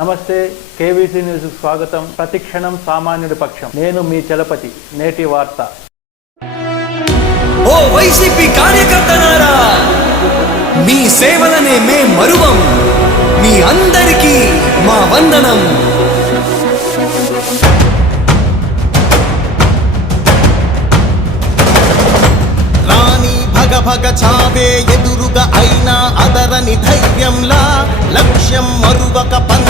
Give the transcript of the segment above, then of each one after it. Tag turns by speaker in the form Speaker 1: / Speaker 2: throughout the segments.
Speaker 1: నమస్తే KVC news స్వాగతం. ప్రతిక్షణం సామాన్యుడి పక్షం. నేను మీ చలపతి నేటి వార్త.
Speaker 2: ఓ వైసీపీ కార్యకర్తలారా మీ సేవలనే మే మరువం. మీ అందరికీ మా వందనం.
Speaker 3: రాణి భగ భగ చావే ఎదురుగా అయినా అదరని ధైర్యంలా లక్ష్యం మరువక పంద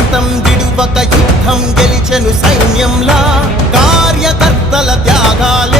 Speaker 3: ఒక యుద్ధం గెలిచెను సైన్యంలా కార్యకర్తల త్యాగాలే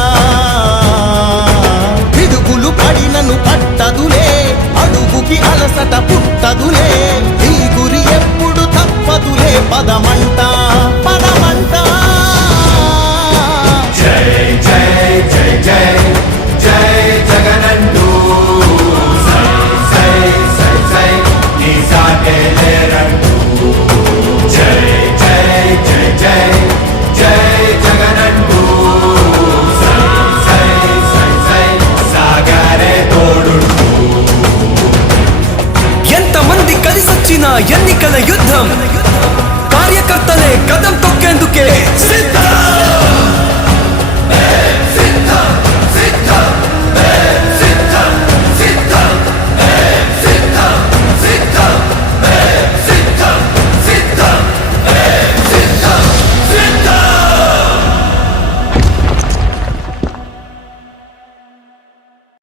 Speaker 3: పడినను పట్టదులే అడుగుకి అలసట పుట్టదులే ఈ గురి ఎప్పుడు తప్పదులే పదమంట పదమంట
Speaker 2: ఎంతమంది ఎన్నికల యుద్ధం. కార్యకర్తలే కదం తొక్కేందుకే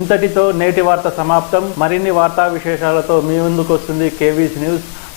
Speaker 1: ఇంతటితో నేటి వార్త సమాప్తం. మరిన్ని వార్తా విశేషాలతో మీ ముందుకు వస్తుంది KVs news.